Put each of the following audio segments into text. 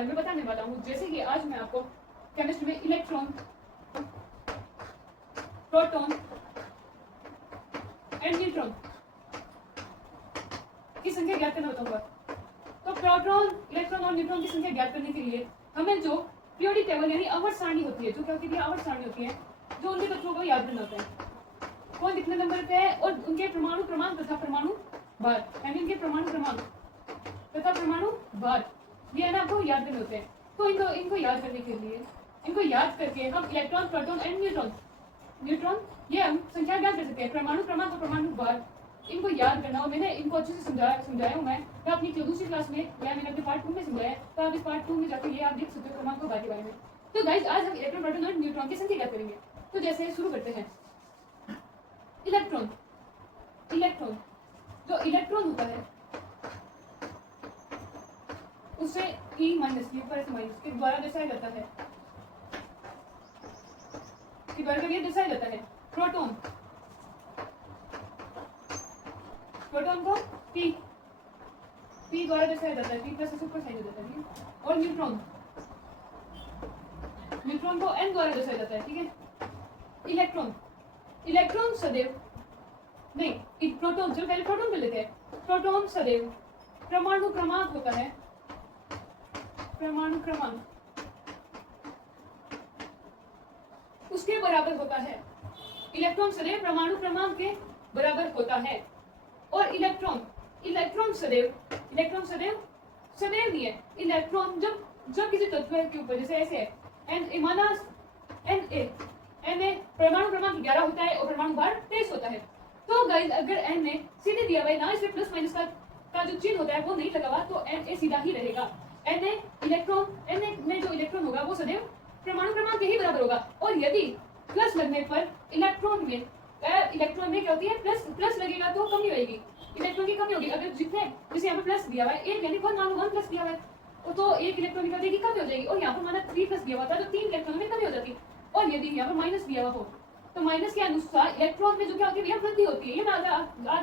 बारे में बताने वाला हूँ। जैसे कि आज मैं आपको केमिस्ट्री में इलेक्ट्रॉन, प्रोटॉन एंड न्यूट्रॉन की संख्या ज्ञात करना बताऊंगा। तो प्रोटॉन, इलेक्ट्रॉन और न्यूट्रॉन की संख्या ज्ञात करने के लिए हमें जो पीरियोडिक टेबल यानी आवर्त सारणी होती है, जो क्या होती है, आवर्त सारणी होती है, जो उनके तत्वों को याद करना होता है, कौन कितने नंबर पे है और उनके परमाणु क्रमांक तथा परमाणु भार, यानी उनके परमाणु क्रमांक तथा परमाणु भार, ये है ना आपको याद करने होते हैं। तो इनको याद करने के लिए, इनको याद करके हम इलेक्ट्रॉन, प्रोटॉन एंड न्यूट्रॉन ये हम संख्या ज्ञात कर सकते हैं, परमाणु क्रमांक और परमाणु भार, इनको याद करना। और मैंने इनको अच्छे से समझाया हूँ मैं अपनी दूसरी क्लास में, या मैंने अपने पार्ट 2 में समझाया, तो आप इस पार्ट 2 में जाकर ये आप देख सकते हो क्रमांक के बारे में। तो गाइस आज हम इलेक्ट्रॉन, प्रोटॉन और न्यूट्रॉन की संख्या ज्ञात करेंगे। तो जैसे शुरू करते हैं। इलेक्ट्रॉन, जो इलेक्ट्रॉन होता है उसे E माइनस के द्वारा दर्शाया जाता है, दर्शाया जाता है। प्रोटॉन को P द्वारा दर्शाया जाता है, P प्लस से ऊपर साइन हो जाता है। और न्यूट्रॉन को N द्वारा दर्शाया जाता है, ठीक है। इलेक्ट्रॉन सदैव नहीं, प्रोटॉन, चलो पहले प्रोटॉन कर लेते हैं। प्रोटॉन सदैव परमाणु क्रमांक होता है, परमाणु क्रमांक उसके बराबर होता है। इलेक्ट्रॉन सदैव परमाणु क्रमांक के बराबर होता है। और इलेक्ट्रॉन सदैव नहीं है। इलेक्ट्रॉन जब किसी तत्व के ऊपर, जैसे ऐसे है माना Na परमाणु क्रमांक 11 होता है और परमाणु भार 23 होता है। तो गाइस अगर Na सीधे दिया हुआ है ना, इसमें प्लस माइनस का जो चिन्ह होता है वो नहीं लगा हुआ, तो Na सीधा ही रहेगा। Na में जो इलेक्ट्रॉन होगा वो सदैव परमाणु क्रमांक के ही बराबर होगा। और यदि प्लस लगने पर इलेक्ट्रॉन में क्या होती है, प्लस लगेगा तो कमी होगी, इलेक्ट्रॉन की कमी होगी। अगर जितने, जैसे यहाँ पे प्लस दिया हुआ है, एक यानी 1 प्लस दिया हुआ है, तो एक इलेक्ट्रॉन की कमी हो जाएगी। और यहाँ पर माना 3 प्लस दिया हुआ था, तो 3 इलेक्ट्रॉन में कमी हो जाती। और यदि यहाँ पर माइनस दिया हुआ हो, तो माइनस के अनुसार इलेक्ट्रॉन में जो क्या होती है, वृद्धि होती है। ये मैं आज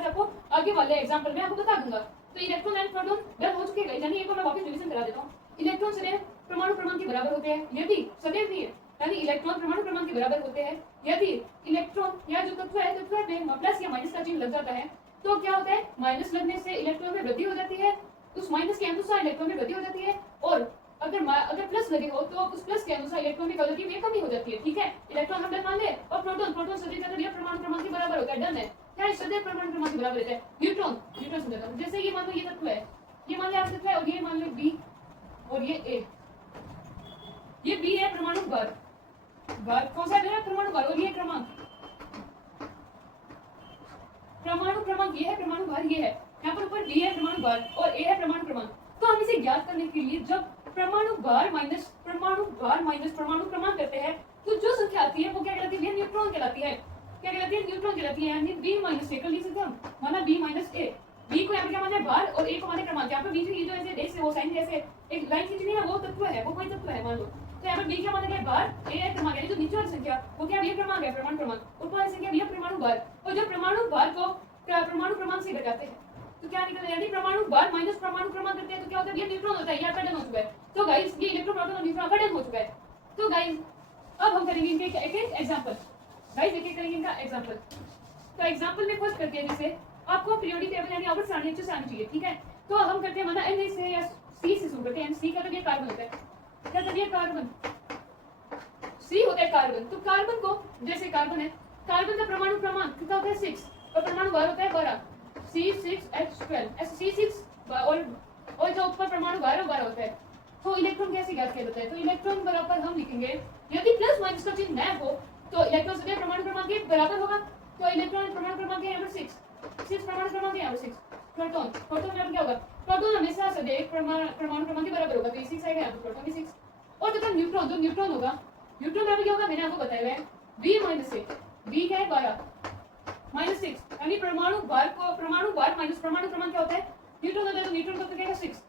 आपको आगे वाले एग्जाम्पल में आपको बता दूंगा। तो इलेक्ट्रॉन एंड प्रोटॉन डन हो चुके हैं, यानी एक मैं वापस रिवीजन करा देता हूँ। इलेक्ट्रॉन सदैव परमाणु क्रमांक के बराबर होते हैं, यदि सदैव नहीं है, यानी इलेक्ट्रॉन परमाणु क्रमांक के बराबर होते हैं। यदि इलेक्ट्रॉन या जो तत्व में प्लस या माइनस का चिन्ह लग जाता है, तो क्या होता है, माइनस लगने से इलेक्ट्रॉन में वृद्धि हो जाती है, उस माइनस के अनुसार इलेक्ट्रॉन में वृद्धि हो जाती है। और अगर प्लस लगे हो तो उस प्लस के अनुसार इलेक्ट्रॉन की क्वालिटी में कमी हो जाती है, ठीक है। इलेक्ट्रॉन हम डन मान ले। और प्रोटॉन सदैव परमाणु क्रमांक के बराबर होता है, डन है, क्या सदैव परमाणु क्रमांक के बराबर होता है। न्यूट्रॉन समझा, जैसे ये मान लो ये तत्व है, ये मान लिया तत्व है, और ये मान लो बी और ये ए, ये बी है परमाणु भार कौन सा है, परमाणु भार, और ये क्रमांक, परमाणु क्रमांक ये है, परमाणु भार ये है। यहाँ पर ऊपर बी है परमाणु भार और ए है परमाणु क्रमांक। तो हम इसे ज्ञात करने के लिए जब परमाणु भार माइनस परमाणु क्रमांक करते हैं, तो जो संख्या आती है वो क्या कहलाती है, न्यूट्रॉन कहलाती है। क्या कहलाती है, न्यूट्रॉन कहलाती है। यानी बी माइनस ए कर लिख सकते हम, माना बी माइनस ए, बी को यहाँ पे क्या माना है भार और ए को माना क्रमांक। यहाँ पर बीच में ये जो ऐसे से वो साइन ऐसे एक लाइन खींचनी है, वो तत्व है, वो कोई तत्व है मान लो। तो यहाँ पर बी क्या माना गया, भार, ए है क्रमांक, यानी जो नीचे वाली संख्या वो क्या है, क्रमांक है, परमाणु क्रमांक। ऊपर वाली संख्या है परमाणु भार। और जब परमाणु भार को परमाणु क्रमांक से घटाते हैं तो क्या निकलता है, यानी परमाणु भार माइनस परमाणु क्रमांक करते हैं तो क्या होता है, ये न्यूट्रॉन होता है, ये आपका डन हो चुका है। तो गाइस ये इलेक्ट्रॉन, प्रोटॉन और न्यूट्रॉन का डन हो चुका है। तो गाइस अब हम करेंगे इनके एक एग्जांपल। गाइस एक करेंगे इनका एग्जांपल। तो एग्जांपल में फर्स्ट करते हैं, जैसे आपको पीरियोडिक टेबल यानी आवर्त सारणी अच्छे से आनी चाहिए, ठीक है। तो हम करते हैं माना Na से या C से शुरू करते हैं। C का तो ये कार्बन होता है, क्या होता है, कार्बन, C होता है कार्बन। तो कार्बन को, जैसे कार्बन है, कार्बन का परमाणु क्रमांक कितना होता है, 6, और परमाणु भार होता है 12, C6H12, C6 और जो ऊपर परमाणु भार 12 होता है। तो इलेक्ट्रॉन कैसे ज्ञात किया जाता है, तो इलेक्ट्रॉन बराबर हम लिखेंगे, यदि प्लस माइनस का चिन्ह न हो तो इलेक्ट्रॉन सदैव परमाणु क्रमांक के बराबर होगा। तो इलेक्ट्रॉन परमाणु क्रमांक है यहाँ पर 6 परमाणु क्रमांक है यहाँ पर 6। प्रोटॉन में क्या होगा, प्रोटॉन हमेशा सदैव परमाणु क्रमांक के बराबर होगा, तो ये 6 आएगा यहाँ पर, प्रोटॉन भी 6। और तथा न्यूट्रॉन, जो न्यूट्रॉन होगा, न्यूट्रॉन यहाँ पर क्या होगा, मैंने आपको बताया है, B माइनस ए, B क्या है 12 माइनस 6, यानी परमाणु भार माइनस परमाणु क्रमांक क्या होता है, न्यूट्रॉन होता है, तो न्यूट्रॉन का क्या है 6।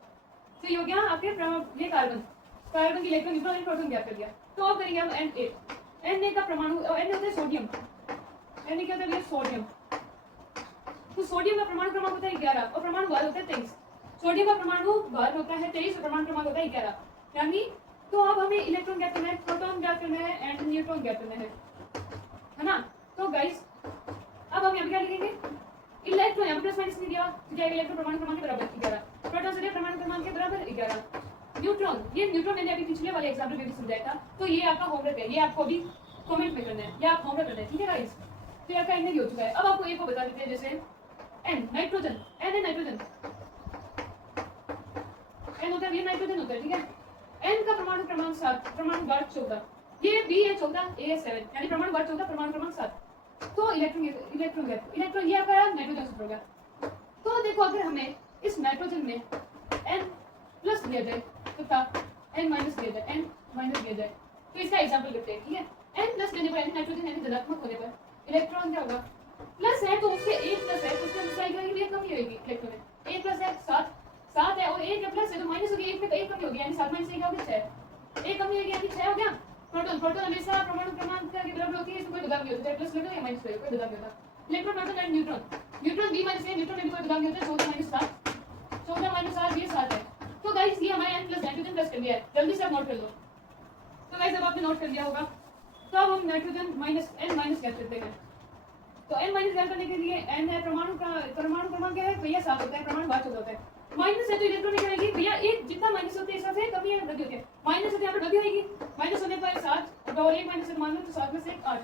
तो ये हो गया आपके ये कार्बन की इलेक्ट्रॉन, न्यूट्रॉन एंड प्रोटॉन ज्ञात कर दिया। तो अब करेंगे हम Na का परमाणु, Na होता है सोडियम, Na क्या होता है, सोडियम। तो सोडियम का परमाणु क्रमांक होता है 11 और परमाणु भार होता है 23। सोडियम का परमाणु भार होता है 23 और परमाणु क्रमांक होता है 11। यानी तो अब हमें इलेक्ट्रॉन ज्ञात करना है, प्रोटॉन ज्ञात करना है एंड न्यूट्रॉन ज्ञात करना है ना। तो गाइस अब हम यहाँ पे क्या लिखेंगे, इलेक्ट्रॉन यहाँ प्लस माइनस नहीं दिया तो क्या इलेक्ट्रॉन परमाणु क्रमांक के बराबर 11, प्रोटॉन से परमाणु क्रमांक के बराबर 11, न्यूट्रॉन, ये न्यूट्रॉन मैंने अभी पिछले वाले एग्जाम्पल में भी समझाया था, तो ये आपका होमवर्क है, ये आपको अभी कमेंट में करना है, या आप होमवर्क करना है, ठीक है गाइस। तो ये आपका एन हो चुका है। अब आपको एक को बता देते हैं, जैसे एन नाइट्रोजन, एन है नाइट्रोजन, एन होता है, ये नाइट्रोजन होता है, ठीक है। एन का परमाणु क्रमांक 7, परमाणु भार 14, ये बी है 14, ए है 7, यानी परमाणु भार 14, परमाणु क्रमांक 7। तो इलेक्ट्रॉन ये आपका नाइट्रोजन सूत्र होगा। तो देखो अगर हमें इस नाइट्रोजन में n प्लस दिया जाए तथा n माइनस दिया जाए, n माइनस दिया जाए, तो इसका एग्जांपल करते हैं, ठीक है। n प्लस देने पर नाइट्रोजन यानी धनात्मक होने पर इलेक्ट्रॉन क्या होगा, प्लस है तो उससे 1 प्लस है तो उसमें मिसाइल की कमी होगी, इलेक्ट्रॉन में 1 प्लस है 7 है और 1 प्लस है तो माइनस होगी, 1 में तो 1 कमी होगी, यानी 7 माइनस 1 क्या होगा 6, 1 कमी होगी यानी 6 हो गया। प्रोटॉन हमेशा परमाणु क्रमांक के बराबर होती है, इसमें कोई बदलाव नहीं होता, प्लस लगा या माइनस लगा, कोई बदलाव नहीं होता। Electron proton and neutron B minus A, neutron में कोई बदलाव नहीं होता, 14 माइनस 7, 14 माइनस 7 ये 7 है। तो गाइस ये हमारे n प्लस नाइट्रोजन प्लस कर दिया है, जल्दी से आप नोट कर लो। तो गाइस अब आपने नोट कर लिया होगा, तो अब हम नाइट्रोजन माइनस n माइनस क्या करते हैं, तो n माइनस क्या करने के लिए n है परमाणु क्रमांक क्या है भैया 7 होता है, परमाणु भार 14 होता है, माइनस है तो इलेक्ट्रॉन में क्या आएगी भैया, एक जितना माइनस होते हैं सबसे कमी है वृद्धि होती है, माइनस है तो यहाँ पर वृद्धि होगी, माइनस होने पर 7 और 1 माइनस मान लो तो 7 में से 1 8,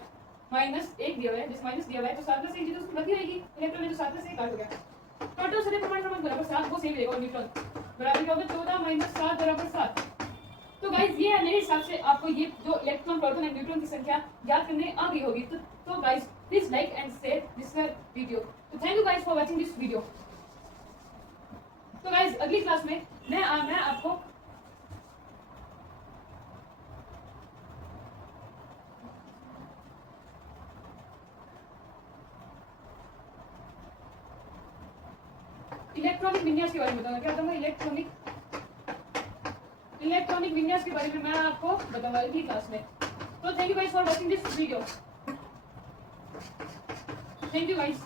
माइनस 1 दिया हुआ है, जिस माइनस दिया हुआ है तो 7 में से 1 जीरो उसकी वृद्धि होगी, इलेक्ट्रॉन में तो 7 में से 1 8 हो गया। प्रोटॉन से परमाणु क्रमांक बराबर 7 वो सेम रहेगा, और न्यूट्रॉन बराबर क्या होगा 14 माइनस 7 बराबर 7। तो गाइस ये है मेरे हिसाब से आपको ये जो इलेक्ट्रॉन प्रोटॉन एंड न्यूट्रॉन की संख्या ज्ञात करने आ गई होगी। तो guys please like and share this video. तो thank you guys for watching this video. तो गाइस अगली क्लास में मैं आपको इलेक्ट्रॉनिक विन्यास के बारे में बताऊंगा, क्या बताऊंगा, इलेक्ट्रॉनिक विन्यास के बारे में मैं आपको बताऊंगा अगली क्लास में। तो thank you guys for watching this video, thank you guys.